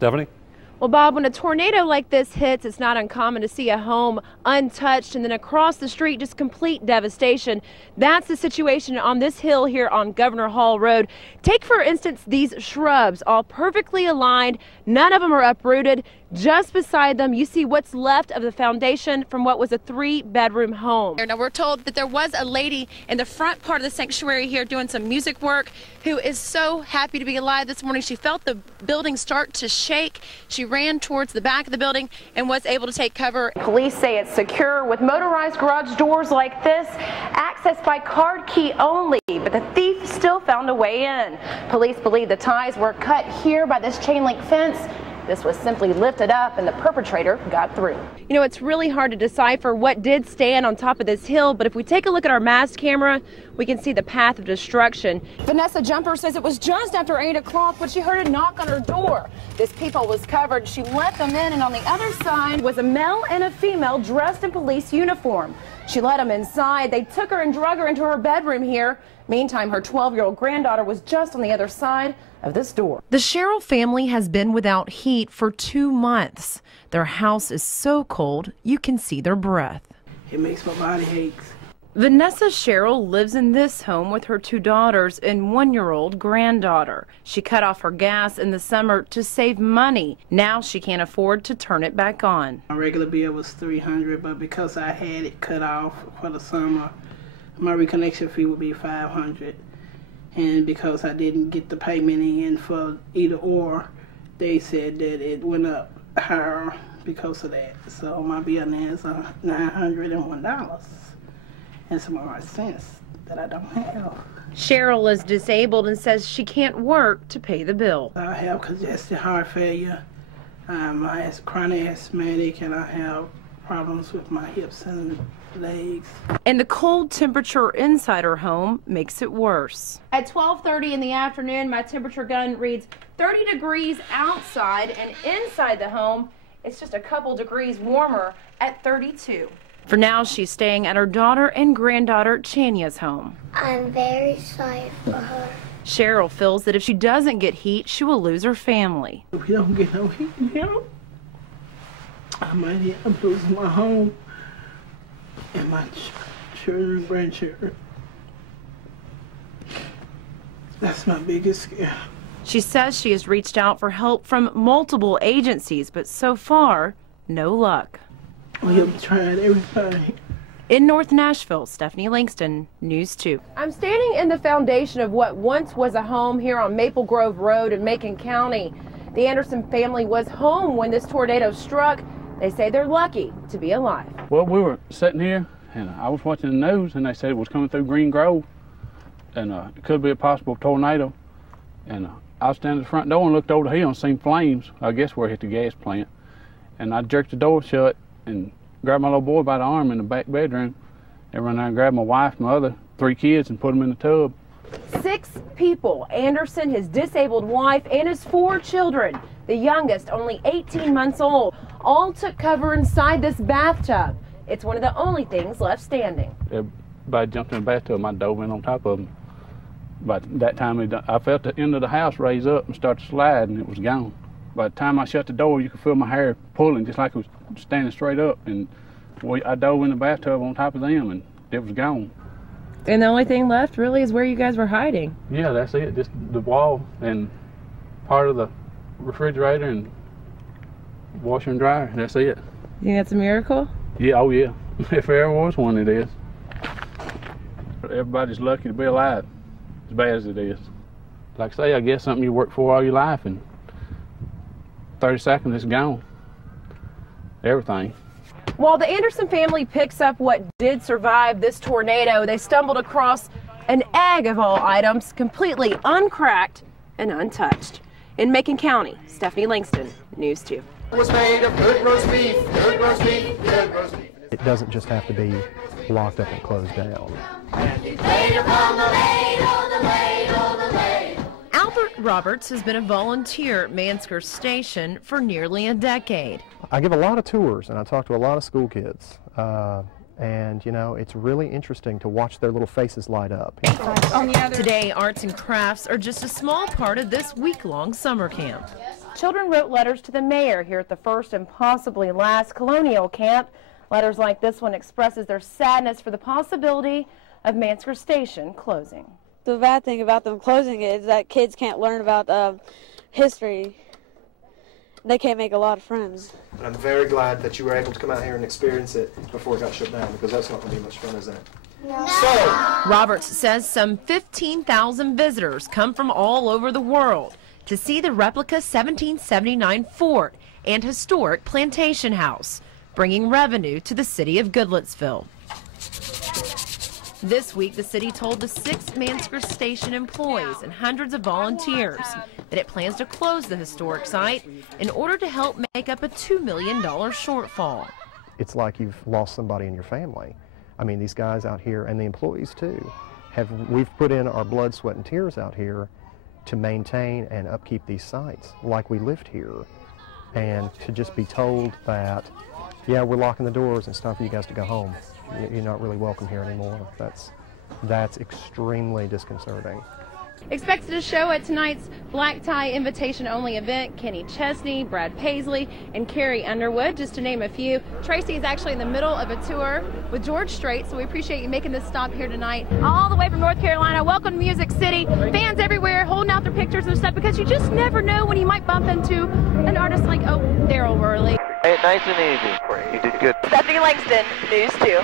Stephanie? Well, Bob, when a tornado like this hits, it's not uncommon to see a home untouched and then across the street just complete devastation. That's the situation on this hill here on Governor Hall Road. Take, for instance, these shrubs, all perfectly aligned. None of them are uprooted. Just beside them, you see what's left of the foundation from what was a 3-bedroom home. Now, we're told that there was a lady in the front part of the sanctuary here doing some music work who is so happy to be alive this morning. She felt the building start to shake. She ran towards the back of the building and was able to take cover. Police say it's secure with motorized garage doors like this, accessed by card key only, but the thief still found a way in. Police believe the ties were cut here by this chain link fence. This was simply lifted up and the perpetrator got through. You know, it's really hard to decipher what did stand on top of this hill, but if we take a look at our mass camera, we can see the path of destruction. Vanessa Jumper says it was just after 8 o'clock when she heard a knock on her door. This peephole was covered. She let them in, and on the other side was a male and a female dressed in police uniform. She let them inside. They took her and drug her into her bedroom here. Meantime, her 12-year-old granddaughter was just on the other side of this door. The Sherrill family has been without heat for 2 months. Their house is so cold you can see their breath. It makes my body aches. Vanessa Sherrill lives in this home with her 2 daughters and 1-year-old granddaughter. She cut off her gas in the summer to save money. Now she can't afford to turn it back on. My regular bill was $300, but because I had it cut off for the summer, my reconnection fee would be $500. And because I didn't get the payment in for either or, they said that it went up higher because of that. So my bill now is $901 and some more cents that I don't have. Cheryl is disabled and says she can't work to pay the bill. I have congestive heart failure, I'm chronic asthmatic, and I have problems with my hips and legs. And the cold temperature inside her home makes it worse. At 12:30 in the afternoon, my temperature gun reads 30 degrees outside, and inside the home, it's just a couple degrees warmer at 32. For now, she's staying at her daughter and granddaughter Chanya's home. I'm very sorry for her. Cheryl feels that if she doesn't get heat, she will lose her family. If we don't get no heat and help, I might end up losing my home and my children and grandchildren. That's my biggest scare. She says she has reached out for help from multiple agencies, but so far, no luck. We have tried everything. In North Nashville, Stephanie Langston, News 2. I'm standing in the foundation of what once was a home here on Maple Grove Road in Macon County. The Anderson family was home when this tornado struck. They say they're lucky to be alive. Well, we were sitting here, and I was watching the news, and they said it was coming through Green Grove, and it could be a possible tornado. And I was standing at the front door and looked over the hill and seen flames, I guess where it hit the gas plant. And I jerked the door shut and grabbed my little boy by the arm in the back bedroom and ran out and grabbed my wife, my other 3 kids, and put them in the tub. 6 people, Anderson, his disabled wife, and his 4 children, the youngest only 18 months old, all took cover inside this bathtub. It's one of the only things left standing. Everybody jumped in the bathtub and I dove in on top of them. By that time, I felt the end of the house raise up and start to slide, and it was gone. By the time I shut the door, you could feel my hair pulling just like it was standing straight up, and I dove in the bathtub on top of them, and it was gone. And the only thing left really is where you guys were hiding. Yeah, that's it, just the wall and part of the refrigerator and washer and dryer, that's it. You think that's a miracle? Yeah, oh yeah, if there ever was one, it is. Everybody's lucky to be alive, as bad as it is. Like I say, I guess something you work for all your life, and 30 seconds, it's gone. Everything. While the Anderson family picks up what did survive this tornado, they stumbled across an egg of all items, completely uncracked and untouched. In Macon County, Stephanie Langston, News 2. It was made of good roast beef, good roast beef, good roast beef. It doesn't just have to be locked up and closed down. Albert Roberts has been a volunteer at Mansker Station for nearly a decade. I give a lot of tours and I talk to a lot of school kids. And, you know, it's really interesting to watch their little faces light up. Today, arts and crafts are just a small part of this week-long summer camp. Children wrote letters to the mayor here at the first and possibly last colonial camp. Letters like this one expresses their sadness for the possibility of Mansker Station closing. The bad thing about them closing it is that kids can't learn about history. They can't make a lot of friends. And I'm very glad that you were able to come out here and experience it before it got shut down, because that's not going to be much fun, is that? No. So, Roberts says some 15,000 visitors come from all over the world to see the replica 1779 fort and historic plantation house, bringing revenue to the city of Goodlettsville. This week, the city told the 6 Mansker Station employees and hundreds of volunteers that it plans to close the historic site in order to help make up a $2 million shortfall. It's like you've lost somebody in your family. I mean, these guys out here, and the employees too, we've put in our blood, sweat, and tears out here to maintain and upkeep these sites like we lived here. And to just be told that, yeah, we're locking the doors, it's time for you guys to go home. You're not really welcome here anymore. That's extremely disconcerting. Expected to show at tonight's Black Tie invitation-only event, Kenny Chesney, Brad Paisley, and Carrie Underwood, just to name a few. Tracy is actually in the middle of a tour with George Strait, so we appreciate you making this stop here tonight. All the way from North Carolina. Welcome to Music City. Fans everywhere holding out their pictures and stuff, because you just never know when you might bump into an artist like, Daryl Worley. Hey, nice and easy. You did good. Stephanie Langston, News 2.